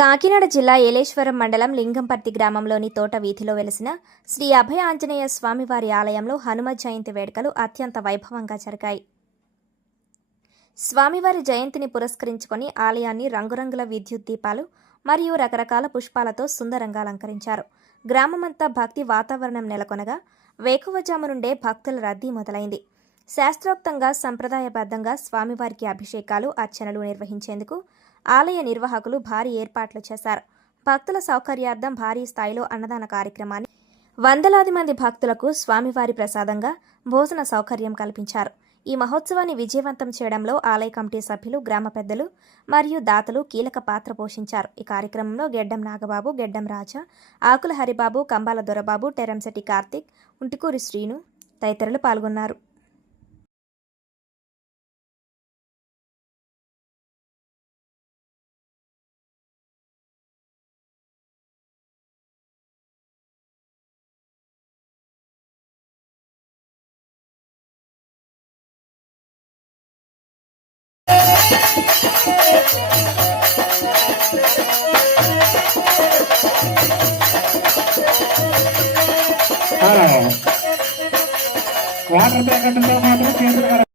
కాకినాడ జిల్లా ఏలేశ్వరం మండలం లింగంపర్తి గ్రామంలోని తోట వీధిలో వెలిసిన శ్రీ అభయ ఆంజనేయ స్వామివారి ఆలయంలో హనుమ జయంతి వేడుకలు అత్యంత వైభవంగా జరిగాయి. స్వామివారి జయంతిని పురస్కరించుకొని ఆలయాన్ని రంగురంగుల విద్యుత్ దీపాలు మరియు రకరకాల పుష్పాలతో సుందరంగా అలంకరించారు. గ్రామమంతా భక్తి వాతావరణం నెలకొనగా వేకువజాము నుండే భక్తుల రద్దీ మొదలైంది. శాస్త్రోక్తంగా సంప్రదాయబద్ధంగా స్వామివారికి అభిషేకాలు, అర్చనలు నిర్వహించేందుకు ఆలయ నిర్వాహకులు భారీ ఏర్పాట్లు చేశారు. భక్తుల సౌకర్యార్థం భారీ స్థాయిలో అన్నదాన కార్యక్రమాన్ని, వందలాది మంది భక్తులకు స్వామివారి ప్రసాదంగా భోజన సౌకర్యం కల్పించారు. ఈ మహోత్సవాన్ని విజయవంతం చేయడంలో ఆలయ కమిటీ సభ్యులు, గ్రామ పెద్దలు మరియు దాతలు కీలక పాత్ర పోషించారు. ఈ కార్యక్రమంలో గెడ్డం నాగబాబు, గెడ్డం రాజా, ఆకుల హరిబాబు, కంబాల దొరబాబు, టెరంశెట్టి కార్తిక్, ఉంటికూరి శ్రీను తదితరులు పాల్గొన్నారు. వాటర్ ప్యాకెట్తో మాత్రం చేతులు